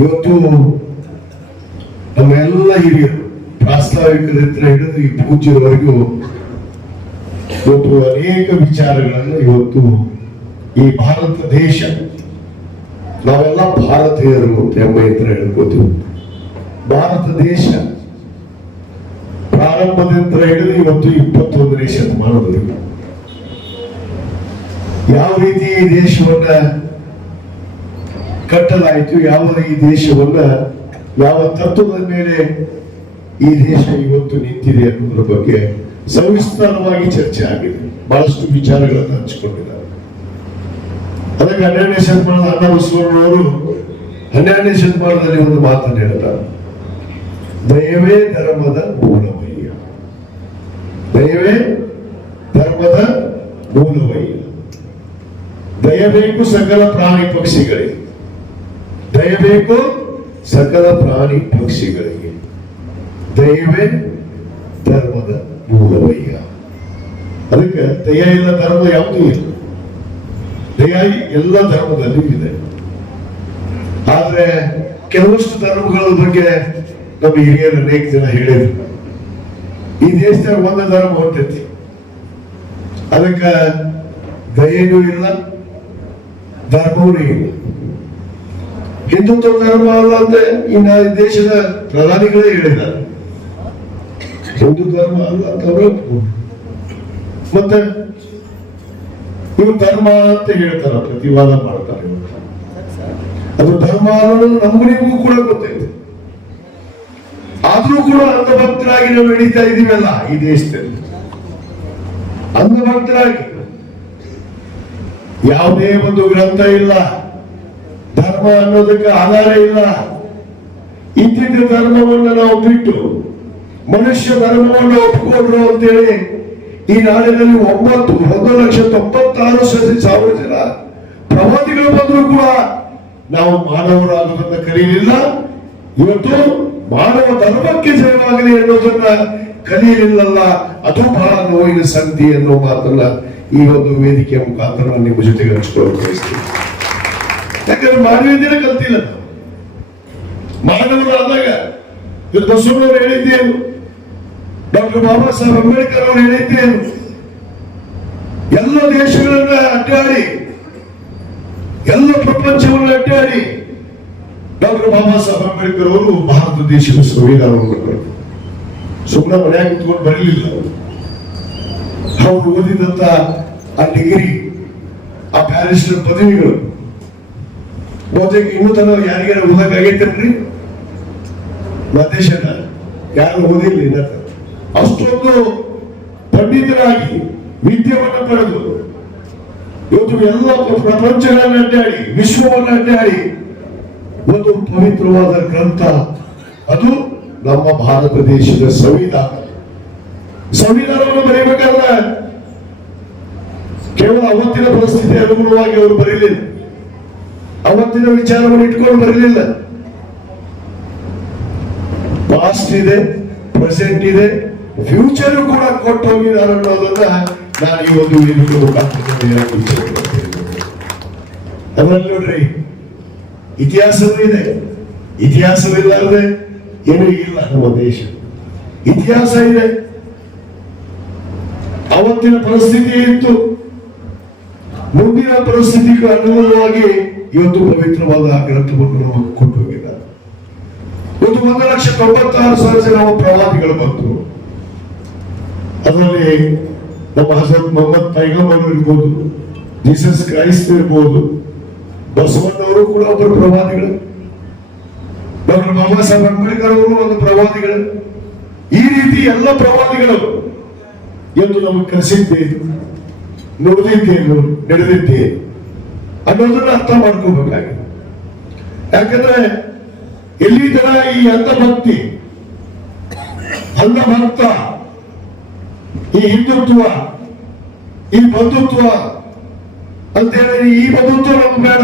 ಇವತ್ತು ನಮ್ಮೆಲ್ಲ ಹಿರಿಯರು ಪ್ರಾಸ್ತಾವಿಕದಿಂದ ಹಿಡಿದು ಈ ಪೂಜೆವರೆಗೂ ಇವತ್ತು ಅನೇಕ ವಿಚಾರಗಳನ್ನು ಇವತ್ತು ಈ ಭಾರತ ದೇಶ, ನಾವೆಲ್ಲ ಭಾರತೀಯರು ಅಂತ ಹೆಮ್ಮೆಯಿಂದ ಹೇಳ್ಕೋತೀವಿ. ಭಾರತ ದೇಶ ಪ್ರಾರಂಭದಿಂದ ಹಿಡಿದು ಇವತ್ತು ಇಪ್ಪತ್ತೊಂದನೇ ಶತಮಾನದವರೆಗೂ. ಯಾವ ರೀತಿ ಈ ದೇಶವನ್ನ ಕಟ್ಟಲಾಯಿತು. ಯಾವ ಈ ದೇಶವನ್ನ ಯಾವ ತತ್ವದ ಮೇಲೆ ಈ ದೇಶ ಇವತ್ತು ನಿಂತಿದೆ ಅನ್ನೋದ್ರ ಬಗ್ಗೆ ಸವಿಸ್ತಾರವಾಗಿ ಚರ್ಚೆ ಆಗಿದೆ. ಬಹಳಷ್ಟು ವಿಚಾರಗಳನ್ನು ಹಂಚಿಕೊಂಡಿದ್ದಾರೆ. ಅದಕ್ಕೆ ಹನ್ನೆರಡನೇ ಶತಮಾನದ ಅಣ್ಣ ಬಸವಣ್ಣವರು ಹನ್ನೆರಡನೇ ಶತಮಾನದಲ್ಲಿ ಒಂದು ಮಾತನ್ನು ಹೇಳ್ತಾರೆ. ದಯವೇ ಧರ್ಮದ ಮೂಲವಯ್ಯ. ದಯವೇ ಧರ್ಮದ ಮೂಲವಯ್ಯ. ದಯಬೇಕು ಸಕಲ ಪ್ರಾಣಿ ಪಕ್ಷಿಗಳಿಗೆ. ದಯಬೇಕು ಸಕಲ ಪ್ರಾಣಿ ಪಕ್ಷಿಗಳಿಗೆ. ದಯವೇ ಧರ್ಮದ ಮೂಲವಯ್ಯ. ಅದಕ್ಕೆ ದಯ ಇಲ್ಲ, ಧರ್ಮ ಯಾವುದೂ ಇಲ್ಲ. ದಯ ಎಲ್ಲ ಧರ್ಮದಲ್ಲಿ ಇದೆ. ಆದ್ರೆ ಕೆಲವಷ್ಟು ಧರ್ಮಗಳ ಬಗ್ಗೆ ನಮ್ಮ ಹಿರಿಯರು ಅನೇಕ ಜನ ಹೇಳಿದ್ರು. ಈ ದೇಶದಾಗ ಒಂದು ಧರ್ಮ ಹೊಂಟೈತಿ. ಅದಕ್ಕೆ ದಯೆನೂ ಇಲ್ಲ, ಧರ್ಮವೂ ಇಲ್ಲ. ಹಿಂದುತ್ವ ಧರ್ಮ ಅಲ್ಲ ಅಂತ ಇನ್ನ ದೇಶದ ಪ್ರಧಾನಿಗಳೇ ಹೇಳಿದ್ದಾರೆ. ಹಿಂದೂ ಧರ್ಮ ಅಲ್ಲ ಅಂತ ಅವರು ಮತ್ತೆ ಇವು ಧರ್ಮ ಅಂತ ಹೇಳ್ತಾರ, ಪ್ರತಿವಾದ ಮಾಡ್ತಾರೆ. ಅದು ಧರ್ಮ ಅನ್ನೋದು ನಮಗೂ ನಿಮಗೂ ಕೂಡ ಗೊತ್ತೈತೆ. ಆದ್ರೂ ಕೂಡ ಅಂಧಭಕ್ತರಾಗಿ ನಾವು ನಡೀತಾ ಇದೀವಲ್ಲ ಈ ದೇಶದಲ್ಲಿ. ಅಂಧಭಕ್ತರಾಗಿ. ಯಾವುದೇ ಒಂದು ಗ್ರಂಥ ಇಲ್ಲ. ಧರ್ಮ ಅನ್ನೋದಕ್ಕೆ ಆಧಾರ ಇಲ್ಲ. ಇದ್ದಿದ್ದ ಧರ್ಮವನ್ನು ನಾವು ಬಿಟ್ಟು ಮನುಷ್ಯ ಧರ್ಮವನ್ನು ಒಪ್ಪಿಕೊಂಡ್ರು ಅಂತೇಳಿ ಈ ನಾಡಿನಲ್ಲಿ ಒಂಬತ್ತು ಒಂದು ಲಕ್ಷ ತೊಂಬತ್ತಾರು ಸಾವಿರ ಜನ ಪ್ರವಾದಿಗಳು ಬಂದರೂ ಕೂಡ ನಾವು ಮಾನವರಾಗೋದನ್ನ ಕರೀಲಿಲ್ಲ. ಇವತ್ತು ಮಾನವ ಧರ್ಮಕ್ಕೆ ಜಯವಾಗಲಿ ಅನ್ನೋದನ್ನ ಕಲಿಯಲಿಲ್ಲಲ್ಲ, ಅದು ಬಹಳ ನೋವಿನ ಸಂಧಿ ಅನ್ನೋ ಮಾತನ್ನ ಈ ಒಂದು ವೇದಿಕೆಯ ಮುಖಾಂತರ ನಿಮ್ಮ ಜೊತೆಗೆ ಹಂಚಿಕೊಳ್ಳಲು ಯಾಕಂದ್ರೆ ಮಾನವೀಯತೆನೇ ಕಲ್ತಿಲ್ಲ. ನಾವು ಮಾನವರಾದಾಗ ಇವತ್ತು ಬಸವಣ್ಣವ್ರು ಹೇಳಿದ್ದೇನು. ಡಾಕ್ಟರ್ ಬಾಬಾ ಸಾಹೇಬ್ ಅಂಬೇಡ್ಕರ್ ಅವರು ಹೇಳಿದ್ದೇನು. ಎಲ್ಲ ದೇಶಗಳನ್ನ ಅಡ್ಡಾಡಿ, ಎಲ್ಲ ಪ್ರಪಂಚವನ್ನು ಅಡ್ಡಾಡಿ ಡಾಕ್ಟರ್ ಬಾಬಾ ಸಾಹೇಬ್ ಅಂಬೇಡ್ಕರ್ ಅವರು ಭಾರತ ದೇಶದ ಸಂವಿಧಾನವನ್ನು ಕೊಟ್ಟರು ಸುಮ್ಮನೆ ಮನೆಯಾಗ ಕುತ್ಕೊಂಡು ಬರಲಿಲ್ಲ ಅವರು ಓದಿದಂತ ಆ ಡಿಗ್ರಿ, ಆ ಬ್ಯಾರಿಸ್ಟರ್ ಪದವಿಗಳು ಬಹುತೇಕ ಇನ್ನೂ ಯಾರಿಗಾರ ಓದಕ್ ಆಗೈತೇನ್ರಿ ಮಧ್ಯಶನ ಯಾರು ಓದಿಲ್ಲ. ಅಷ್ಟೊಂದು ಪಂಡಿತರಾಗಿ ವಿದ್ಯೆಯನ್ನು ಪಡೆದು ಇವತ್ತು ಎಲ್ಲ ಪ್ರಪಂಚಗಳನ್ನ ಅಡ್ಡಾಡಿ, ವಿಶ್ವವನ್ನು ಅಡ್ಡಾಡಿ ಒಂದು ಪವಿತ್ರವಾದ ಗ್ರಂಥ. ಅದು ನಮ್ಮ ಭಾರತ ದೇಶದ ಸಂವಿಧಾನ. ಸಂವಿಧಾನವನ್ನು ಬರೀಬೇಕಾದ್ರೆ ಕೇವಲ ಅವತ್ತಿನ ಪರಿಸ್ಥಿತಿ ಅನುಗುಣವಾಗಿ ಅವರು ಬರೀಲಿಲ್ಲ. ಅವತ್ತಿನ ವಿಚಾರವನ್ನು ಇಟ್ಕೊಂಡು ಬರಲಿಲ್ಲ. ಪಾಸ್ಟ್ ಇದೆ ಪ್ರೆಸೆಂಟ್ ಇದೆ ಫ್ಯೂಚರ್ ಕೂಡ ಕೊಟ್ಟು ಹೋಗಿದ್ದಾರೆ ಅನ್ನೋದನ್ನ ನಾನು ಈ ಒಂದು ಅದರಲ್ಲಿ ನೋಡ್ರಿ, ಇತಿಹಾಸವೂ ಇದೆ. ಇತಿಹಾಸವಿಲ್ಲದೆ ಏನೂ ಇಲ್ಲ ನಮ್ಮ ದೇಶ. ಇತಿಹಾಸ ಇದೆ. ಅವತ್ತಿನ ಪರಿಸ್ಥಿತಿ ಇತ್ತು. ಮುಂದಿನ ಪರಿಸ್ಥಿತಿಗೂ ಅನುಗುಣವಾಗಿ ಇವತ್ತು ಪವಿತ್ರವಾದ ಗ್ರಂಥವನ್ನು ನಮಗೆ ಕೊಟ್ಟು ಹೋಗಿದ್ದಾರೆ. ಇವತ್ತು ಒಂದು ಲಕ್ಷ ತೊಂಬತ್ತಾರು ಸಾವಿರ ಜನ ಪ್ರವಾದಿಗಳು ಬಂತು ಅದರಲ್ಲಿ ನಮ್ಮ ಹಸತ್ ಮೊಹಮ್ಮದ್ ಪೈಗಂಬರ್ ಇರ್ಬೋದು, ಜೀಸಸ್ ಕ್ರೈಸ್ತ್ ಇರ್ಬೋದು ಬಸವಣ್ಣವರು ಕೂಡ ಒಬ್ಬರು ಪ್ರವಾದಿಗಳು. ಡಾಕ್ಟರ್ ಬಾಬಾ ಸಾಹೇಬ್ ಅಂಬೇಡ್ಕರ್ ಅವರು ಒಂದು ಪ್ರವಾದಿಗಳು. ಈ ರೀತಿ ಎಲ್ಲ ಪ್ರವಾದಿಗಳು ಎಂದು ನಮಗೆ ಕಲಿಸಿದ್ದೇನು ನೋಡಿದ್ದೇನು ನಡೆದಿದ್ದೇನು ಅನ್ನೋದನ್ನ ಅರ್ಥ ಮಾಡ್ಕೋಬೇಕಾಗಿದೆ. ಯಾಕಂದ್ರೆ ಎಲ್ಲಿ ತರ ಈ ಅಂಧಭಕ್ತಿ ಅಂಧಭಕ್ತ ಈ ಹಿಂದುತ್ವ, ಈ ಬಂಧುತ್ವ ಅಂತ ಹೇಳಿ ಈ ಬಂಧುತ್ವ ನಮ್ಗೆ ಬೇಡ.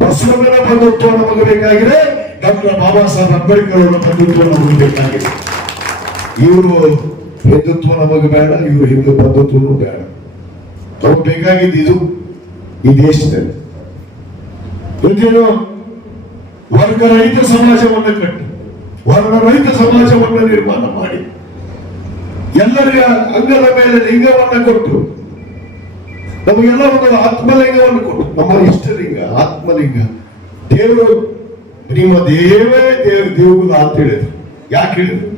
ಬಸವಣ್ಣನ ಬಂಧುತ್ವ ನಮಗೆ ಬೇಕಾಗಿದೆ. ಡಾಕ್ಟರ್ ಬಾಬಾ ಸಾಹೇಬ್ ಅಂಬೇಡ್ಕರ್ ಅವರ ಬಂಧುತ್ವ ನಮಗೆ ಬೇಕಾಗಿದೆ. ಇವರು ಹಿಂದುತ್ವ ನಮಗೆ ಬೇಡ, ಇವರು ಹಿಂದೂ ಬಂಧುತ್ವನೂ ಬೇಡ. ನಮಗೆ ಬೇಕಾಗಿದ್ದು ಇದು. ಈ ದೇಶದಲ್ಲಿ ರಹಿತ ರೈತ ಸಮಾಜವನ್ನು ಕಟ್ಟಿ, ವರ್ಗ ರೈತ ಸಮಾಜವನ್ನು ನಿರ್ಮಾಣ ಮಾಡಿ. ಎಲ್ಲರಿಗ ಅಂಗದ ಮೇಲೆ ಲಿಂಗವನ್ನ ಕೊಟ್ಟು, ನಮಗೆಲ್ಲ ಒಂದು ಆತ್ಮಲಿಂಗವನ್ನು ಕೊಟ್ಟು, ನಮ್ಮ ಇಷ್ಟಲಿಂಗ, ಆತ್ಮಲಿಂಗ. ದೇವರು ನಿಮ್ಮ ದೇವೇ ದೇವ, ದೇವಗುಲ ಅಂತ ಹೇಳಿದ್ರು. ಯಾಕೆ ಹೇಳಿದ್ರು?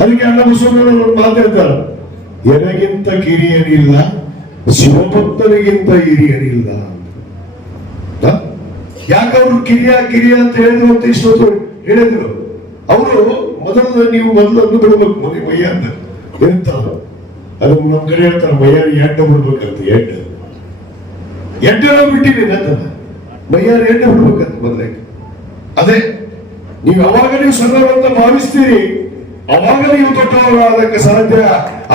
ಅದಕ್ಕೆ ಅಣ್ಣ ಬಸವಣ್ಣನವರು ಮಾತಾಡ್ತಾರೆ ಎನಗಿಂತ ಕಿರಿಯರಿಲ್ಲ ಶಿವಭಕ್ತರಿಗಿಂತ ಹಿರಿಯರಿಲ್ಲ. ಯಾಕವ್ರು ಕಿರಿಯ ಕಿರಿಯ ಅಂತ ಹೇಳಿದ್ರು ಅಂತ ಇಷ್ಟೊತ್ತು ಹೇಳಿದ್ರು. ಅವರು ಮೊದಲು ನೀವು ಮೊದಲು ಅಂದು ಬಿಡ್ಬೇಕು ಮನೆ ಮಯ್ಯ ಅಂತ. ಎಂತ? ಅದು ನಮ್ ಕಡೆ ಹೇಳ್ತಾರೆ, ಮೈಯಾರಿ ಎಡ್ಡ ಬಿಡ್ಬೇಕಂತ, ಎಡ್ಡ. ಎಡ್ಡೆಲ್ಲ ಬಿಟ್ಟಿದ್ದೀನಿ ಅಂತ ಮೈಯಾರಿ ಎಡ್ಡ ಬಿಡ್ಬೇಕಂತ ಮೊದಲೇ. ಅದೇ, ನೀವು ಯಾವಾಗ ನೀವು ಸಣ್ಣವರಂತ ಭಾವಿಸ್ತೀರಿ, ಅವಾಗ ನೀವು ದೊಡ್ಡವರಾಗಕ್ಕೆ ಸಾಧ್ಯ.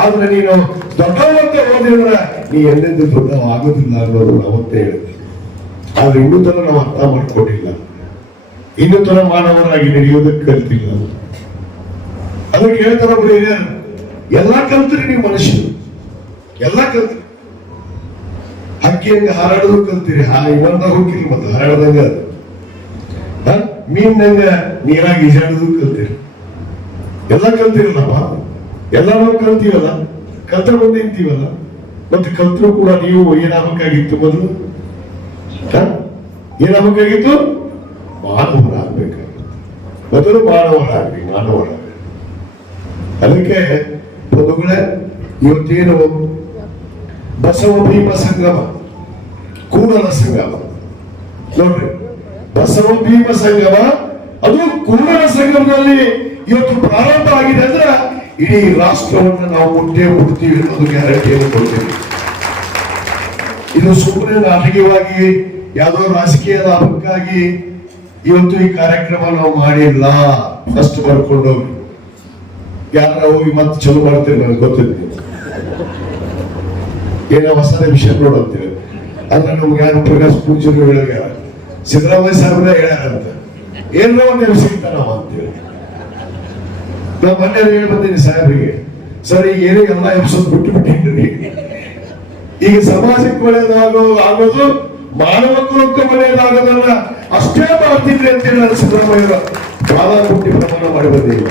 ಆದ್ರೆ ನೀನು ದೊಡ್ಡವರಂತ ಹೋದ್ರೆ ನೀ ಎಲ್ಲೆಂದು ದೊಡ್ಡ ಆಗೋದಿಲ್ಲ ಅನ್ನೋದು ಅವತ್ತೇ ಹೇಳಿದ್ರು. ಆದ್ರೆ ಇನ್ನು ತರ ನಾವು ಅರ್ಥ ಮಾಡ್ಕೊಂಡಿಲ್ಲ. ಇನ್ನೂ ತರ ಮಾನವರಾಗಿ ನಡೆಯೋದಕ್ಕೆ ಕಲ್ತಿಲ್ಲ ನಾವು. ಅದಕ್ಕೆ ಹೇಳ್ತಾರ ಹಿರಿಯರು ಎಲ್ಲಾ ಕಲ್ತ್ರಿ ನೀವು ಮನುಷ್ಯರು. ಎಲ್ಲಾ ಕಲ್ತ್ರಿ. ಹಕ್ಕಿ ಹಾರಾಡೋದು ಕಲ್ತೀರಿ. ಹಾ ಇವಂತ ಹೋಗಿಲ್ಲ ಮತ್ತೆ. ಹ? ಮೀನ್ನಂಗ ನೀರಾಗಿ ಈಜಾಡೋದು ಕಲ್ತೀರಿ. ಎಲ್ಲ ಕಲ್ತಿರಲ್ಲಪ್ಪ ಎಲ್ಲ ನಾವು ಕಲ್ತೀವಲ್ಲ? ಕಲ್ತ ಬಂದಿಂತೀವಲ್ಲ ಮತ್ತೆ ಕಲ್ತರೂ ಕೂಡ ನೀವು ಏನಾಗಬೇಕಾಗಿತ್ತು ಮೊದಲು? ಏನಾಗಬೇಕಾಗಿತ್ತು? ಮಾನವರಾಗಬೇಕಾಗಿತ್ತು. ಮೊದಲು ಮಾನವರಾಗ್ರಿ ಮಾನವರಾಗ್ರಿ. ಅದಕ್ಕೆ ಬಂಧುಗಳೇ, ಇವತ್ತೇನು ಬಸವ ಭೀಮ ಸಂಗಮ, ಕೂಡಲ ಸಂಗಮ. ನೋಡ್ರಿ, ಬಸವ ಭೀಮ ಸಂಗಮ, ಅದು ಕೂಡಲ ಸಂಗಮದಲ್ಲಿ ಇವತ್ತು ಪ್ರಾರಂಭ ಆಗಿದೆ ಅಂದ್ರೆ ಇಡೀ ರಾಷ್ಟ್ರವನ್ನು ನಾವು ಮುಟ್ಟೆ ಮುಟ್ತೀವಿ ಅನ್ನೋದು ಗ್ಯಾರಂಟಿಯನ್ನು ಕೊಡ್ತೇವೆ. ಇದು ಸುಮ್ಮನೆ ನಾಟಕೀಯವಾಗಿ ಯಾವುದೋ ರಾಜಕೀಯ ಲಾಭಕ್ಕಾಗಿ ಇವತ್ತು ಈ ಕಾರ್ಯಕ್ರಮ ನಾವು ಮಾಡಿಲ್ಲ. ಫಸ್ಟ್ ಬರ್ಕೊಂಡು ಯಾರ ಹೋಗಿ ಮತ್ತೆ ಚಲೋ ಮಾಡ್ತೇವೆ ನನಗೆ ಗೊತ್ತಿದೆ ಏನೋ ಹೊಸದ ವಿಷಯ ನೋಡುತ್ತೇವೆ ಅದ್ರ ನಮ್ಗೆ ಯಾರು ಪ್ರಕಾಶ್ ಪೂಜೆ ಹೇಳ್ಯಾರ ಸಿದ್ದರಾಮಯ್ಯ ಸಾಹೇಬ್ರ ಹೇಳ್ಯಾರಂತ. ಏನೋ ಒಂದು ಸಿಗ್ತಾರ ನಾವು ಅಂತೇಳಿ ನಾವು ಮೊನ್ನೆ ಹೇಳಿ ಸಾಹೇಬ್ರಿಗೆ. ಸರ್ ಈಗ ಏನೇ ಎಲ್ಲ ಎಪಿಸೋಡ್ ಬಿಟ್ಟು ಬಿಟ್ಟಿದ್ದೀನಿ ಈಗ ಸಮಾಜಕ್ಕೆ ಒಳ್ಳೇದಾಗೋ ಆಗೋದು ಮಾನವ ಕುಲಕ್ಕೆ ಒಳ್ಳೇದಾಗೋದಲ್ಲ, ಅಷ್ಟೇ ಮಾಡ್ತಿದ್ರಿ ಅಂತೇಳಿ ನಾನು ಸಿದ್ದರಾಮಯ್ಯ ಬಾಲ ಕೊಟ್ಟಿ ಪ್ರಮಾಣ ಮಾಡಿ ಬಂದಿಲ್ಲ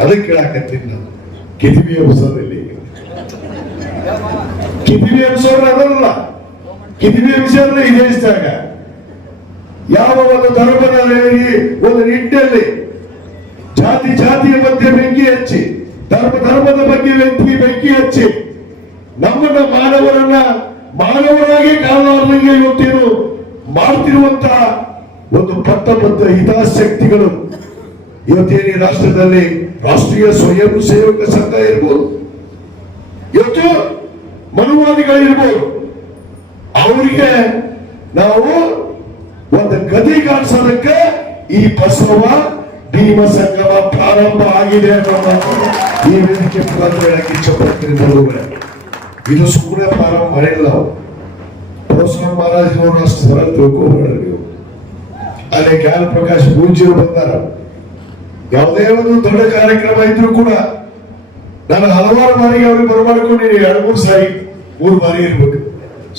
ಅದಕ್ಕೆ ಕೇಳಾಕತ್ತೀನಿ ನಾನು. ಕಿತಿಬಿ ಅಂಶದಲ್ಲಿ ಕಿದಿಬಿ ಎಬ್ಸೋರು ಅದಲ್ಲ. ಕಿತಿಬಿ ಎಬ್ಸೋದ್ರೆ ಇದೇ ದೇಶದಾಗ ಯಾವ ಒಂದು ಧರ್ಮದ ಒಂದು ನಿಟ್ಟಿನಲ್ಲಿ ಜಾತಿ ಜಾತಿಯ ಮಧ್ಯೆ ಬೆಂಕಿ ಹಚ್ಚಿ, ಧರ್ಮ ಧರ್ಮದ ಬಗ್ಗೆ ವ್ಯಕ್ತಿ ಬೆಂಕಿ ಹಚ್ಚಿ, ನಮ್ಮನ್ನ ಮಾನವರನ್ನ ಮಾನವರಾಗಿ ಕಾಣಲಾರ್ದಂಗೆ ಇವತ್ತೇನು ಮಾಡ್ತಿರುವಂತ ಒಂದು ಪಟ್ಟಬದ್ಧ ಹಿತಾಸಕ್ತಿಗಳು ಇವತ್ತೇನು ರಾಷ್ಟ್ರದಲ್ಲಿ ರಾಷ್ಟ್ರೀಯ ಸ್ವಯಂ ಸೇವಕ ಸಂಘ ಇರ್ಬೋದು. ಇವತ್ತು ಮನುವಾದಿಗಳಿರ್ಬೋದು. ಅವರಿಗೆ ನಾವು ಒಂದು ಗದಿ ಕಾಣಿಸೋದಕ್ಕೆ ಈ ಬಸವ ಭೀಮ ಸಂಗಮ ಪ್ರಾರಂಭ ಆಗಿದೆ ಈ ವೇದಿಕೆ ಮುಖಾಂತರ ಹೇಳಕ್ಕೆ ಇಚ್ಛಪಡ್ತೀನಿ ಇದು ಸುಮ್ಮನೆ ಪ್ರಾರಂಭ ಮಾಡಿಲ್ಲ ನಾವು ಮಹಾರಾಜ್ ಅವರು ಅಷ್ಟು ಸರ ತಿಳ್ಕೊಬೇಡ್ರಿ ನೀವು ಜ್ಞಾನ ಪ್ರಕಾಶ್ ಪೂಜ್ಯರು ಬಂದಾರ. ಯಾವುದೇ ಒಂದು ದೊಡ್ಡ ಕಾರ್ಯಕ್ರಮ ಇದ್ರು ಕೂಡ ನಾನು ಹಲವಾರು ಬಾರಿ ಅವ್ರಿಗೆ ಬರಮಾಡ್ಕೊಂಡಿನಿ ಎರಡು, ಮೂರು ಸಾರಿ, ಮೂರು ಬಾರಿ ಇರ್ಬೇಕು.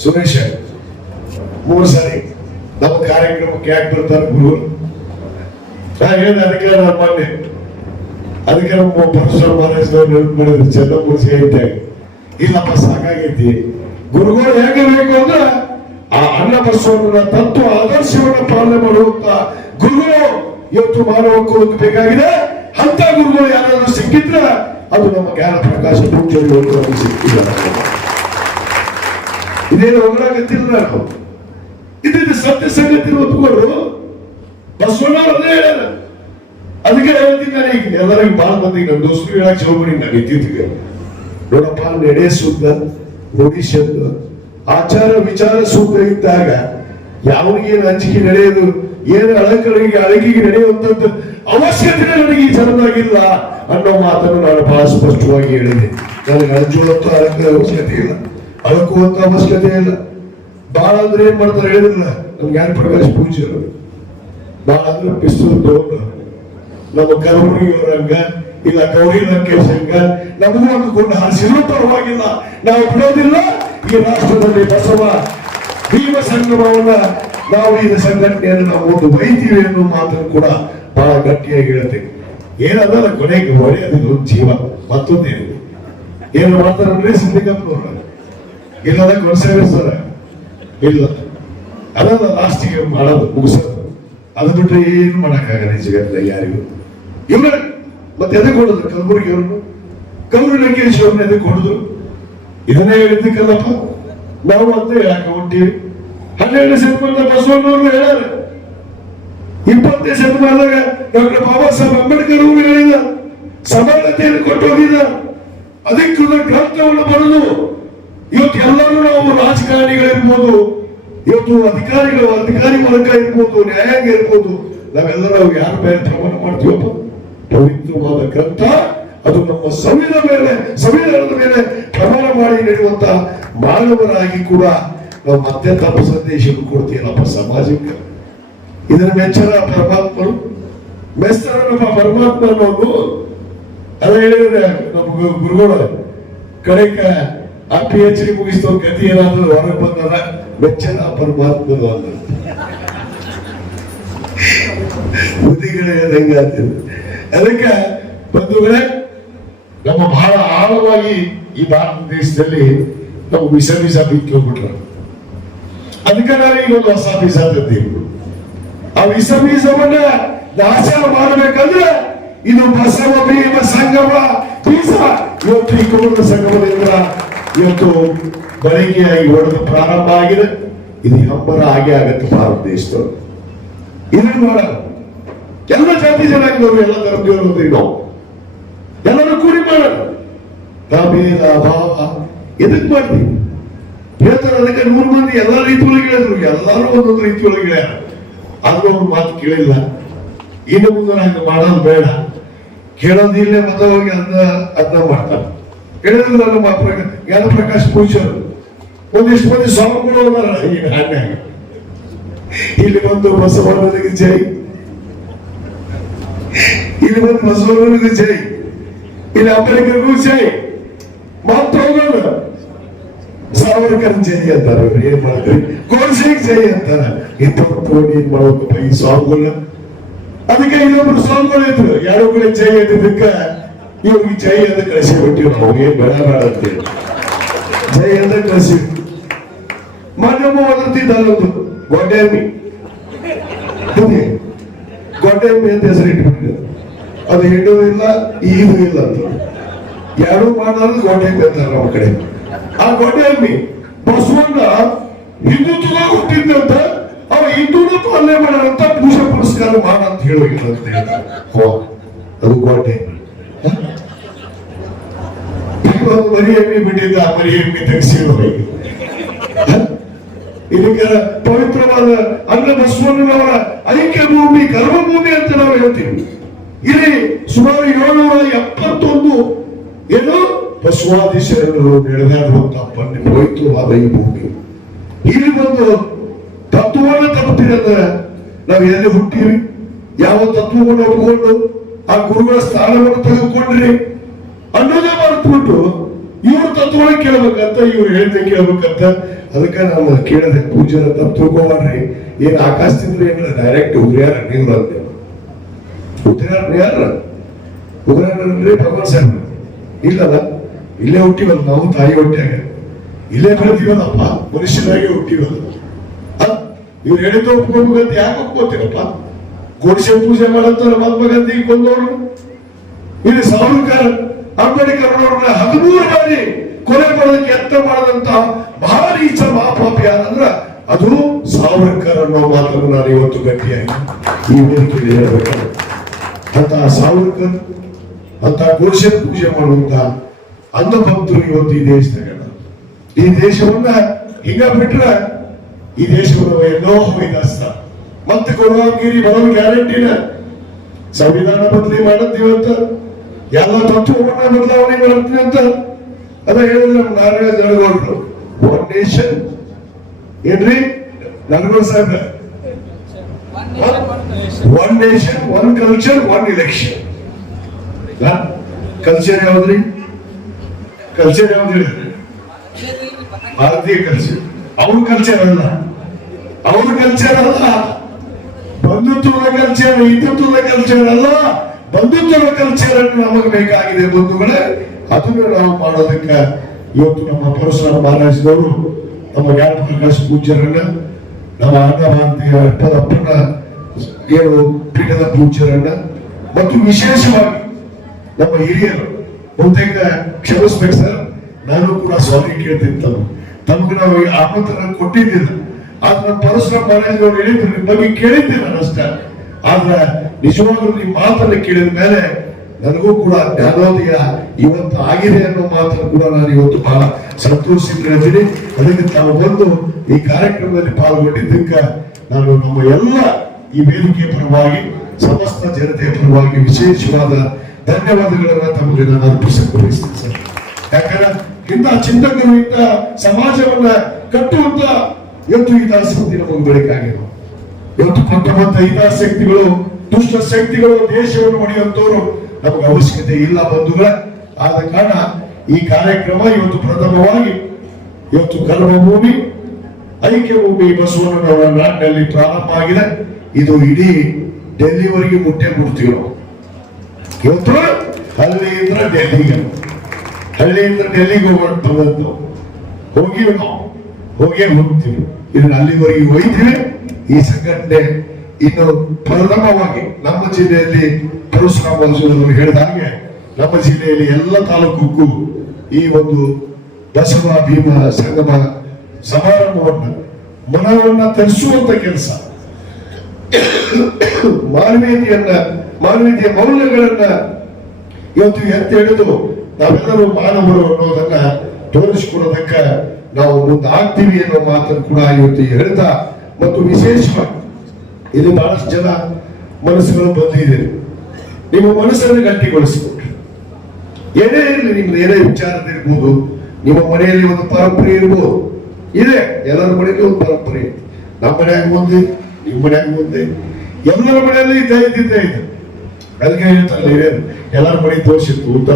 ಸುರೇಶ, ಮೂರು ಸಾರಿ. ನಮ್ಮ ಕಾರ್ಯಕ್ರಮಕ್ಕೆ ಯಾಕೆ ಬರ್ತಾರೆ ಗುರುಗಳು? ನಾ ಹೇಳಿದೆ ಅದಕ್ಕೆ ನಾನು ಮೊನ್ನೆ, ಅದಕ್ಕೆ ನಮ್ಮ ಪರಶುರಾಮ ಮಹಾರಾಜನವ್ರು ನೆನಪು ಇಲ್ಲಪ್ಪ, ಸಾಕಾಗೈತಿ. ಗುರುಗಳು ಹೇಗೆ ಬೇಕು ಅಂದ್ರೆ, ಆ ಅನ್ನ ಬಸವಣ್ಣನ ತತ್ವ, ಆದರ್ಶವನ್ನ ಪಾಲನೆ ಮಾಡುವಂತ ಗುರುಗಳು ಇವತ್ತು ಮಾನವ ಒಂದು ಬೇಕಾಗಿದೆ. ಅಂತ ಗುರುಗಳು ಯಾರಾದ್ರೂ ಸಿಕ್ಕಿದ್ರೆ, ಅದು ನಮ್ಮ ಜ್ಞಾನ ಪ್ರಕಾಶ ಇವತ್ತು ನಮಗೆ ಸಿಕ್ಕಿಲ್ಲ ಇದೇನು ಹೊಗಳಾಗತ್ತಿಲ್ಲ ನಾನು ಇದನ್ನು ಸತ್ಯ ಸಂಗತಿ ಒಪ್ಪಿಕೊಂಡು ಬಸವಣ್ಣ ಅದೇ ಅದಕ್ಕೆ ಹೇಳ್ತೀನಿ ನಾನು ಈಗ. ಎಲ್ಲರಿಗೂ ಬಹಳ ಮಂದಿ ನಮ್ಮ ದೋಸ್ತರು ಹೇಳಕ್ ಚೌಬಡಿ ನಾನು ಇದ್ದಿದ್ದಿಗೆ ನೋಡಪ್ಪ, ನಡೆ ಸುದ್ದ ನುಡಿ ಶಬ್ದ ಆಚಾರ ವಿಚಾರ ಸೂಕ್ತ ಇದ್ದಾಗ ಯಾವನಿಗೇನು ಅಂಜಿಕೆ ನಡೆಯೋದು, ಏನು ಅಳಕಳಿಗೆ ಅಳಕಿಗೆ ನಡೆಯುವಂಥದ್ದು ಅವಶ್ಯಕತೆ ನನಗೆ ಈ ಜನವಾಗಿಲ್ಲ ಅನ್ನೋ ಮಾತನ್ನು ನಾನು ಬಹಳ ಸ್ಪಷ್ಟವಾಗಿ ಹೇಳಿದೆ. ನನಗೆ ಅಂಜುವಂತ ಅಳಕ ಅವಶ್ಯಕತೆ ಇಲ್ಲ. ಅಳಕುವಂತ ಅವಶ್ಯಕತೆ ಇಲ್ಲ. ಬಹಳ ಅಂದ್ರೆ ಏನ್ ಮಾಡ್ತಾರೆ ಹೇಳಿದ್ರಲ್ಲ? ನಮ್ಗೆ ಯಾರು ಪ್ರಕಾಶ್ ಪೂಜ್ಯರು ಬಹಳ ಅಂದ್ರೆ ತಗೊಂಡು ನಮ್ಮ ಕಲಬುರಗಿಯವರಂಗ ಇಲ್ಲ ಗೌರಿ ಲಂಕೇಶ್ ಹಂಗ ನಮಗೂ ಒಂದು ಕೊಂಡು ಹಾರಿಸಿದ್ರು ಪರವಾಗಿಲ್ಲ. ನಾವು ಬಿಡೋದಿಲ್ಲ. ಈ ರಾಷ್ಟ್ರದಲ್ಲಿ ಬಸವ ಭೀಮ ಸಂಗಮವನ್ನ ನಾವು ಈ ಸಂಘಟನೆಯನ್ನು ನಾವು ಒಂದು ಬೈತೀವಿ ಅನ್ನೋ ಮಾತನ್ನು ಕೂಡ ಬಹಳ ಗಟ್ಟಿಯಾಗಿ ಹೇಳ್ತೇವೆ. ಏನದಲ್ಲ ಕೊನೆಗೆ ಒಳ್ಳೆಯದಿಲ್ಲ ಜೀವ. ಮತ್ತೊಂದೇನಿದೆ ಏನು? ಮಾಡ್ತಾರಂದ್ರೆ ಸಿದ್ದಿಕಪ್ಪನವ್ರು ಇಲ್ಲದ ಕೊನಸೇರಿಸ್ತಾರ ಇಲ್ಲ. ಅದಲ್ಲ ಲಾಸ್ಟಿಗೆ ಮಾಡೋದು ಮುಗಿಸೋದು. ಅದು ಬಿಟ್ಟರೆ ಏನು ಮಾಡೋಕ್ಕಾಗಲ್ಲ ಈ ಜಗತ್ತಿನಲ್ಲಿ ಯಾರಿಗೂ. ಇವ್ರ ಮತ್ತೆ ಎದಕ್ಕೆ ಕೊಡುದು ಕಲಬುರಗಿ ಅವ್ರನ್ನು? ಕಲಬುರಗಿ ಲಂಕೇಶ್ ಅವ್ರನ್ನ ಎದಕ್ಕೆ ಇದನ್ನೇ ಹೇಳಿದ್ದಕ್ಕಲ್ಲಪ್ಪ. ನಾವು ಅಂತ ಹೇಳಕ್ಕೆ ಹೊಂಟೀವಿ. ಹನ್ನೆರಡು ಶತಮಾನದ ಬಸವಣ್ಣವರು ಹೇಳ್ಯಾರ ಇಪ್ಪತ್ತನೇ ಶತಮಾನದಾಗ ಡಾಕ್ಟರ್ ಬಾಬಾ ಸಾಹೇಬ್ ಅಂಬೇಡ್ಕರ್ ಅವರು ಹೇಳಿದ ಸಮಾನತೆಯನ್ನು ಕೊಟ್ಟು ಹೋಗಿದ. ಅಧಿಕೃತ ಗ್ರಂಥವನ್ನು ಬರೆದು ಇವತ್ತು ಎಲ್ಲರೂ ನಾವು ರಾಜಕಾರಣಿಗಳಿರ್ಬೋದು. ಇವತ್ತು ಅಧಿಕಾರಿಗಳು ಅಧಿಕಾರಿ ವರ್ಗ ಇರ್ಬೋದು, ನ್ಯಾಯಾಂಗ ಇರ್ಬೋದು, ನಾವೆಲ್ಲರೂ ನಾವು ಯಾರ ಮೇಲೆ ಪ್ರಮಾಣ ಮಾಡ್ತೀವಪ್ಪ? ಪವಿತ್ರವಾದ ಗ್ರಂಥ, ಅದು ನಮ್ಮ ಸಂವಿಧಾನ ಮೇಲೆ ಸಂವಿಧಾನದ ಮೇಲೆ ಪ್ರಮಾಣ ಮಾಡಿ ನೀಡುವಂತ ಮಾನವರಾಗಿ ಕೂಡ ನಾವು ಮತ್ತೆ ತಪ್ಪು ಸಂದೇಶವನ್ನು ಕೊಡ್ತೀವಪ್ಪ ಸಮಾಜಕ್ಕೆ. ಇದರ ಮೆಚ್ಚರ ಪರಮಾತ್ಮನು ಮೆಚ್ಚರ ನಮ್ಮ ಪರಮಾತ್ಮನನ್ನು ಅದ ಹೇಳಿದ್ರೆ ನಮ್ಮ ಗುರುಗಳು ಕಡೆಕ ಆ ಪಿ ಎಚ್ ಡಿ ಮುಗಿಸ್ತೋ ಗತಿ ಏನಾದ್ರೂ ಹೊರಗೆ ಬಂದಾಗ ಮೆಚ್ಚನ ಪರಮಾತ್ಮ ಅಂದ ಬುದ್ಧಿಗಳೇ ಅದಕ್ಕೆ ಬಂಧುಗಳೇ, ನಮ್ಮ ಬಹಳ ಆಳವಾಗಿ ಈ ಭಾರತ ದೇಶದಲ್ಲಿ ನಾವು ವಿಷ ವಿಷ ಬಿಟ್ಕೊಂಡ್ಬಿಟ್ರ ಅದಕ್ಕೆ ನಾವು ಈಗ ಒಂದು ಹೊಸ ಬೀಜ ತಂದೀವಿ ಆ ವಿಷ ಬೀಜವನ್ನ ನಾಶ ಮಾಡಬೇಕಂದ್ರೆ ಇದು ಬಸವ ಭೀಮ ಸಂಗಮ. ಬೀಜ ಇವತ್ತು ಸಂಗಮದಿಂದ ಇವತ್ತು ಬಳಕೆಯಾಗಿ ಹೊಡೆದು ಪ್ರಾರಂಭ ಆಗಿದೆ. ಇದು ಹಬ್ಬರ ಹಾಗೆ ಆಗತ್ತೆ ಭಾರತ ದೇಶದವರು ಇದನ್ನು ನೋಡ. ಎಲ್ಲ ಜಾತಿ ಜನಾಂಗದವರು, ಎಲ್ಲ ತರ ದೇವರು ನಾವು ಎಲ್ಲರೂ ಕೂಡಿ ಮಾಡೋಣ ತಾಬೇದ ಭಾವ ಎದಕ್ ಮಾಡ್ತೀವಿ ಹೇಳ್ತಾರೆ ಅದಕ್ಕೆ ನೂರು ಮಂದಿ ಎಲ್ಲ ರೀತಿ ಒಳಗೆ ಹೇಳಿದ್ರು. ಎಲ್ಲರೂ ಒಂದೊಂದು ರೀತಿ ಒಳಗೆ ಹೇಳ್ಯಾರ. ಆದ್ರೂ ಅವ್ರ ಮಾತು ಕೇಳಿಲ್ಲ. ಇನ್ನು ಮುಂದೆ ನಂಗೆ ಮಾಡೋದು ಬೇಡ. ಕೇಳೋದಿಲ್ಲೇ ಮತ್ತೆ ಹೋಗಿ ಅದನ್ನ ಅದನ್ನ ಮಾಡ್ತಾರೆ. ಹೇಳಿದ್ರೆ ನಮ್ಮ ಜ್ಞಾನ ಪ್ರಕಾಶ್ ಪೂಜಾರು? ಒಂದಿಷ್ಟು ಮಂದಿ ಸ್ವಾಮಿಗಳು ಅದಾರ ಈ ನಾಣ್ಯಾಗ ಇಲ್ಲಿ ಬಂದು ಬಸವಣ್ಣನಿಗೆ ಜೈ. ಇಲ್ಲಿ ಬಂದು ಬಸವಣ್ಣನಿಗೆ ಜೈ. ಇಲ್ಲಿ ಅಂಬೇಡ್ಕರ್ಗೂ ಜೈ. ಮಾತ್ರ ಹೋಗೋಣ ಸಾವರ್ಕರ್ ಜೈ ಅಂತಾರ ಏನ್ ಮಾಡಿದ್ರಿ? ಗೋಡ್ಸೆಗ್ ಜೈ ಅಂತಾರ. ಇಂಥವ್ರು ತಗೊಂಡು ಏನ್ ಮಾಡ್ಬೇಕಪ್ಪ ಈ ಸ್ವಾಮಿಗಳನ್ನ ಅದಕ್ಕೆ ಇನ್ನೊಬ್ರು ಸ್ವಾಮಿಗಳು ಇದ್ರು. ಯಾರೋ ಜೈ ಅಂದಿದ್ದಕ್ಕ ಇವ್ರಿಗೆ ಜೈ ಅಂತ ಕಳಿಸಿ ಬಿಟ್ಟಿವಿ ನಾವು, ಏನ್ ಬೇಡ ಅಂತೇಳಿ ಜೈ ಅಂತ ಕಳಿಸಿ. ಮಾನ್ಯಮ್ಮ ವದಂತಿದ್ದಲ್ಲೊಂದು ಗೊಡ್ಡೆಮ್ಮಿ ಗೊಡ್ಡೆಮ್ಮಿ ಅಂತ ಹೆಸರು ಇಟ್ಬಿಟ್ಟಿದ್ರು ಅದು ಹೆಣ್ಣು ಇಲ್ಲ ಈದು ಇಲ್ಲ ಅಂತ. ಯಾರು ಮಾಡೋದು ಗೊಡ್ಡೆಮ್ಮಿ ಅಂತಾರೆ ನಮ್ಮ ಕಡೆ. ಆ ಗೊಡ್ಡೆಮ್ಮಿ ಬಸವಣ್ಣ ಹಿಂದೂತ್ವ ಹುಟ್ಟಿದ್ದಂತ ಅವ ಹಿಂದೂನು ಪಾಲನೆ ಮಾಡೋಂತ ಪೂಜೆ ಪುರಸ್ಕಾರ ಮಾಡ ಅಂತ ಹೇಳೋಗಿಲ್ಲ ಅಂತ ಹೇಳ್ತಾರೆ. ಅದು ಗೋಡೆ ಎಮ್ಮಿ ಬಿಟ್ಟಿದ್ದ ಮರಿ ಎಮ್ಮಿ ಇದಕ್ಕೆ ಪವಿತ್ರವಾದ ಅನ್ನ ಬಸವಣ್ಣನವರ ಐಕ್ಯ ಭೂಮಿ ಗರ್ಭಭೂಮಿ ಅಂತ ನಾವು ಹೇಳ್ತೀವಿ. ಇಲ್ಲಿ ಸುಮಾರು ಏಳ್ನೂರ ಎಪ್ಪತ್ತೊಂದು ಏನು? ಬಸವಾದಿಶರಣರು ನಡೆದಾಡುವಂತಹ ಪನ್ನೆ ಪವಿತ್ರವಾದ ಈ ಭೂಮಿ. ಇಲ್ಲಿ ಬಂದು ತತ್ವವನ್ನು ತಪ್ಪುತ್ತೀರಿ ಅಂದ್ರೆ ನಾವು ಎಲ್ಲಿ ಹುಟ್ಟಿರಿ? ಯಾವ ತತ್ವವನ್ನು ಒಪ್ಕೊಂಡು? ಆ ಗುರುಗಳ ಸ್ಥಾನವನ್ನು ತೆಗೆದುಕೊಂಡ್ರಿ ಅನ್ನೋದೇ ಮರೆತುಬಿಟ್ಟು ಇವ್ರ ತತ್ವನ ಕೇಳ್ಬೇಕಂತ, ಇವ್ರು ಹೇಳ್ದೆ ಕೇಳ್ಬೇಕಂತ, ಅದಕ್ಕೆ ನಾನು ಕೇಳಿದೆ ಪೂಜೆ ತಪ್ಪು ತಿಳ್ಕೊಬಾರ್ರಿ ಏನ್ ಆಕಾಶದಿಂದ ಏನಿಲ್ಲ ಡೈರೆಕ್ಟ್ ಉಗ್ರ್ಯಾರ ನೀವು ಅಂದೆ. ಉಗ್ರ್ಯಾರ ಯಾರ ಉಗ್ರ್ಯಾರನ್ರಿ ಭಗವಾನ್ ಸಾಹೇಬ್. ಇಲ್ಲಲ್ಲ, ಇಲ್ಲೇ ಹುಟ್ಟಿವಲ್ಲ ನಾವು, ತಾಯಿ ಹೊಟ್ಟೆಯಾಗ. ಇಲ್ಲೇ ಬೆಳೆದಿವಲ್ಲಪ್ಪ ಮನುಷ್ಯನಾಗೆ ಹುಟ್ಟಿವಲ್ಲ ಇವ್ರು ಹೇಳಿದ್ದು ಒಪ್ಕೊಬೇಕಂತ ಯಾಕೆ ಒಪ್ಕೋತೀರಪ್ಪ ಗೋಡಿಸೆ ಪೂಜೆ ಮಾಡುತ್ತಾರೆ ಮಹಾತ್ಮ ಗಾಂಧಿ ಕೊಂದವರು. ಇಲ್ಲಿ ಸಾವರ್ಕರ್ ಅಂಬೇಡ್ಕರ್ ಅವರನ್ನ ಹದಿಮೂರು ಬಾರಿ ಕೊಲೆ ಮಾಡೋದಕ್ಕೆ ಎತ್ತ ಮಾಡದಂತ ಭಾರಿ ಇಚ್ಛ ಮಹಾಪಾಪ ಯಾರಂದ್ರ ಅದು ಸಾವರ್ಕರ್ ಅನ್ನೋ ಮಾತನ್ನು ನಾನು ಇವತ್ತು ಗಟ್ಟಿಯಾಗಿ ಈ ವೇದಿಕೆಯಲ್ಲಿ ಹೇಳಬೇಕಾದ್ರೆ ಅಂತ ಸಾವರ್ಕರ್ ಅಂತ ಗುಡಿಸೆ ಪೂಜೆ ಮಾಡುವಂತ ಅಂಧಭಕ್ತರು ಇವತ್ತು ಈ ದೇಶದಾಗ ಈ ದೇಶವನ್ನ ಹಿಂಗ ಬಿಟ್ರೆ ಈ ದೇಶವನ್ನು ಎಲ್ಲೋ ಹೋಯ್ದಾಸ್ತ ಮತ್ತೆ ಕೊಡುವಂಗಿರಿ ಬರೋ ಗ್ಯಾರಂಟಿನ ಸಂವಿಧಾನ ಬದಲಿ ಅಂತ. ಎಲ್ಲ ತತ್ವವನ್ನ ಬದಲಾವಣೆ ಮಾಡ್ತೀವಿ ಅಂತ. ಅದ ಹೇಳಿದ್ರೆ ನಮ್ಮ ನಾರಾಯಣ ಜನಗೌಡರು ಒನ್ ನೇಷನ್ ಏನ್ರಿ? ನನಗೂ ಸಾಹೇಬ. One nation one culture one election culture ಯಾವ್ದ್ರಿ? Culture ಯಾವ್ದು ಭಾರತೀಯ ಕಲ್ಚರ್ ಅವ್ರ ಕಲ್ಚರ್ ಅಲ್ಲ. ಅವ್ರ ಕಲ್ಚರ್ ಅಲ್ಲ. ಬಂಧುತ್ವದ ಕಲ್ಚರ್ ಹಿಂದುತ್ವದ ಕಲ್ಚರ್ ಅಲ್ಲ ಬಂಧುತ್ವದ ಕಲ್ಚರ್ ಅನ್ನು ನಮಗೆ ಬೇಕಾಗಿದೆ ಬಂಧುಗಳೇ. ಅದನ್ನು ನಾವು ಮಾಡೋದಕ್ಕೆ ಇವತ್ತು ನಮ್ಮ ಪರಶುರಾಮ ಮಹಾರಾಜದವರು ನಮ್ಮ ಜ್ಞಾನ ಪ್ರಕಾಶ್ ಪೂಜ್ಯರನ್ನ, ನಮ್ಮ ಅನ್ನಭಾಂತಿಯ ಪದಪ್ಪನ ಏನು ಪೀಠದ ಪೂಜ್ಯರನ್ನ, ಮತ್ತು ವಿಶೇಷವಾಗಿ ನಮ್ಮ ಹಿರಿಯರು, ಬಹುತೇಕ ಕ್ಷಮಿಸ್ಬೇಕು ಸರ್, ನಾನು ಕೂಡ ಸ್ವಾಮಿ ಕೇಳ್ತಿರ್ತಾನೆ ತಮಗೆ. ನಾವು ಆಮಂತ್ರಣ ಕೊಟ್ಟಿದ್ದಿಲ್ಲ. ಆದ್ರೆ ಪರಸ್ಪರ ಹೇಳಿದ್ರು ನಿಮ್ಮ ಬಗ್ಗೆ ಕೇಳಿದ್ದೆ ನಾನು ಆದ್ರೆ ನಿಜವಾಗ್ಲೂ ನಿಮ್ಮ ಮಾತನ್ನ ಕೇಳಿದ ಮೇಲೆ ನನಗೂ ಕೂಡ ಜ್ಞಾನೋದಯ ಇವತ್ತು ಆಗಿದೆ ಅನ್ನೋ ಮಾತನ್ನು ಕೂಡ ನಾನು ಇವತ್ತು ಬಹಳ ಸಂತೋಷದಿಂದ ಹೇಳ್ತೀನಿ ಅದಕ್ಕೆ ತಾವು ಬಂದು ಈ ಕಾರ್ಯಕ್ರಮದಲ್ಲಿ ಪಾಲ್ಗೊಂಡಿದ್ದಕ್ಕೆ ನಾನು ನಮ್ಮ ಎಲ್ಲ ಈ ವೇದಿಕೆ ಪರವಾಗಿ, ಸಮಸ್ತ ಜನತೆಯ ಪರವಾಗಿ ವಿಶೇಷವಾದ ಧನ್ಯವಾದಗಳನ್ನ ತಮಗೆ ನಾನು ಅರ್ಪಿಸಕ್ಕೆ ಸರ್. ಯಾಕಂದ್ರೆ ಇಂತಹ ಚಿಂತಕರು ಇಂತಹ ಸಮಾಜವನ್ನ ಕಟ್ಟುವಂತ ಇವತ್ತು ಹಿತಾಸಕ್ತಿ ನಮಗೆ ಬೇಕಾಗಿರೋ ಇವತ್ತು ಕೊಟ್ಟಂತ ಹಿತಾಸಕ್ತಿಗಳು ದುಷ್ಟ ಶಕ್ತಿಗಳು ದೇಶವನ್ನು ಹೊಡೆಯುವಂತವರು ನಮಗೆ ಅವಶ್ಯಕತೆ ಇಲ್ಲ ಬಂಧುಗಳ. ಆದ ಕಾರಣ ಈ ಕಾರ್ಯಕ್ರಮ ಇವತ್ತು ಪ್ರಥಮವಾಗಿ ಇವತ್ತು ಕರ್ಮಭೂಮಿ ಐಕ್ಯ ಭೂಮಿ ಬಸವಣ್ಣನವರ ನಾಡಿನಲ್ಲಿ ಪ್ರಾರಂಭ ಆಗಿದೆ. ಇದು ಇಡೀ ಡೆಲ್ಲಿವರೆಗೆ ಮುಟ್ಟೆ ಮುಟ್ತೀವಿ ನಾವು ಇವತ್ತು ಹಳ್ಳಿಯಿಂದ ಡೆಲ್ಲಿಗೆ. ಹಳ್ಳಿಯಿಂದ ಡೆಲ್ಲಿಗೆ ಹೋಗುವಂತ ಹೋಗಿ ನಾವು, ಹೋಗೇ ಹೋಗ್ತೀವಿ. ಇದನ್ನ ಅಲ್ಲಿವರೆಗೆ ಒಯ್ದಿವೆ. ಈ ಸಂಘಟನೆ ಇನ್ನು ಪ್ರಥಮವಾಗಿ ನಮ್ಮ ಜಿಲ್ಲೆಯಲ್ಲಿ ಪರಶುರಾಮ ಹೇಳಿದ ಹಾಗೆ ನಮ್ಮ ಜಿಲ್ಲೆಯಲ್ಲಿ ಎಲ್ಲ ತಾಲೂಕಕ್ಕೂ ಈ ಒಂದು ಬಸವ ಭೀಮ ಸಂಗಮ ಸಮಾರಂಭವನ್ನ ಮನವನ್ನ ತರಿಸುವಂತ ಕೆಲಸ. ಮಾನವೀಯತೆಯನ್ನ, ಮಾನವೀಯತೆಯ ಮೌಲ್ಯಗಳನ್ನ ಇವತ್ತು ಎತ್ತಿ ಹಿಡಿದು ನಾವೆಲ್ಲರೂ ಮಾನವರು ಅನ್ನೋದನ್ನ ತೋರಿಸಿಕೊಡೋದಕ್ಕ ನಾವು ಮುಂದಾಗ್ತೀವಿ ಅನ್ನೋ ಮಾತನ್ನು ಕೂಡ ಇವತ್ತು ಹೇಳ್ತಾ ಮತ್ತು ವಿಶೇಷವಾಗಿ ಇಲ್ಲಿ ಬಹಳಷ್ಟು ಜನ ಮನಸ್ಸುಗಳು ಬಂದಿದೆ. ನಿಮ್ಮ ಮನಸ್ಸನ್ನು ಗಟ್ಟಿಗೊಳಿಸಿಕೊಟ್ರು. ಏನೇ ಇರಲಿ ನಿಮ್ಗೆ ಏನೇ ವಿಚಾರದಿರ್ಬೋದು ನಿಮ್ಮ ಮನೆಯಲ್ಲಿ ಒಂದು ಪರಂಪರೆ ಇರ್ಬೋದು. ಇದೆ, ಎಲ್ಲರ ಮನೆಯಲ್ಲಿ ಒಂದು ಪರಂಪರೆ ಇದೆ. ನಮ್ಮ ಮನೆಯಾಗ ಮುಂದೆ ನಿಮ್ಮ ಮನ್ಯಾಗ ಒಂದೇ. ಎಲ್ಲರ ಮನೆಯಲ್ಲಿ ಇದ್ದೇ ಇದ್ದಿದ್ದೇ ಇದೆ. ಅದಕ್ಕೆ ಹೇಳ್ತಾರೆ ಎಲ್ಲರ ಮನೆ ತೋರಿಸಿ ತೂತ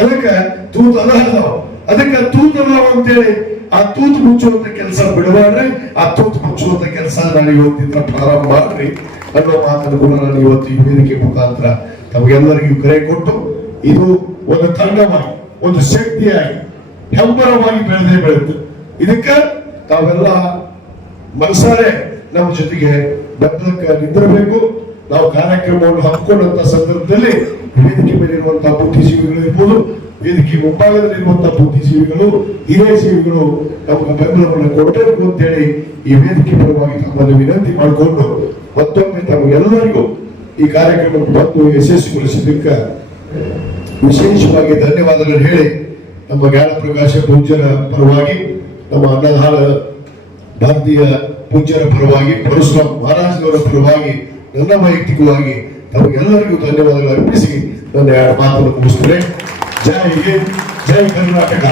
ಅದಕ್ಕೆ ತೂತ ಅದ ಅದಕ್ಕೆ ತೂತ ಅಂತೇಳಿ ಆ ತೂತ್ ಮುಚ್ಚುವಂತ ಕೆಲಸ ಬಿಡಬಾರ್ರಿ ಆ ತೂತ್ ಮುಚ್ಚುವಂತ ಕೆಲಸ ನಾನು ಇವತ್ತಿಂದ ಪ್ರಾರಂಭ ಮಾಡ್ರಿ. ಅನ್ನೋ ಮಾತನ್ನು ಕೂಡ ನಾನು ಇವತ್ತು ವೇದಿಕೆ ಮುಖಾಂತರ ತಮಗೆಲ್ಲರಿಗೂ ಕರೆ ಕೊಟ್ಟು, ಇದು ಒಂದು ತಂಡವಾಗಿ, ಒಂದು ಶಕ್ತಿಯಾಗಿ, ಹೆಬ್ಬರವಾಗಿ ಬೆಳೆದೇ ಬೆಳೆದು ಇದಕ್ಕೆ ತಾವೆಲ್ಲ ಮನಸಾರೆ ನಮ್ಮ ಜೊತೆಗೆ ಬೆಂಬಲಕ್ಕೆ ನಿಂದಿರಬೇಕು. ನಾವು ಕಾರ್ಯಕ್ರಮವನ್ನು ಹಮ್ಮಿಕೊಂಡಂತ ಸಂದರ್ಭದಲ್ಲಿ ವೇದಿಕೆ ಮೇಲೆ ಇರುವಂತಹ ಬುದ್ಧಿಜೀವಿಗಳು ಇರ್ಬೋದು ವೇದಿಕೆ ಮುಂಭಾಗದಲ್ಲಿರುವಂತಹ ಬುದ್ಧಿಜೀವಿಗಳು ಹಿರಿಯ ಜೀವಿಗಳು ನಮ್ಮ ಬೆಂಬಲವನ್ನು ಕೊಡಬೇಕು ಅಂತೇಳಿ ಈ ವೇದಿಕೆ ಪರವಾಗಿ ತಮ್ಮನ್ನು ವಿನಂತಿ ಮಾಡಿಕೊಂಡು ಮತ್ತೊಮ್ಮೆ ತಮಗೆಲ್ಲರಿಗೂ ಈ ಕಾರ್ಯಕ್ರಮಕ್ಕೆ ಬಂದು ಯಶಸ್ವಿಗೊಳಿಸಿದ್ದಕ್ಕ ವಿಶೇಷವಾಗಿ ಧನ್ಯವಾದಗಳು ಹೇಳಿ ನಮ್ಮ ಜ್ಞಾನ ಪ್ರಕಾಶ ಪೂಜ್ಯರ ಪರವಾಗಿ, ನಮ್ಮ ಅನ್ನದಾನ ಭಾರತೀಯ ಪೂಜ್ಯರ ಪರವಾಗಿ, ಪರಶುರಾಮ್ ಮಹಾರಾಜರವರ ಪರವಾಗಿ, ನನ್ನ ವೈಯಕ್ತಿಕವಾಗಿ ತಮಗೆಲ್ಲರಿಗೂ ಧನ್ಯವಾದಗಳು ಅರ್ಪಿಸಿ ನನ್ನ ಎರಡು ಮಾತನ್ನು ಮುಗಿಸ್ತೇನೆ. ಜೈ ಹಿಂದ್ ಜೈ ಕರ್ನಾಟಕ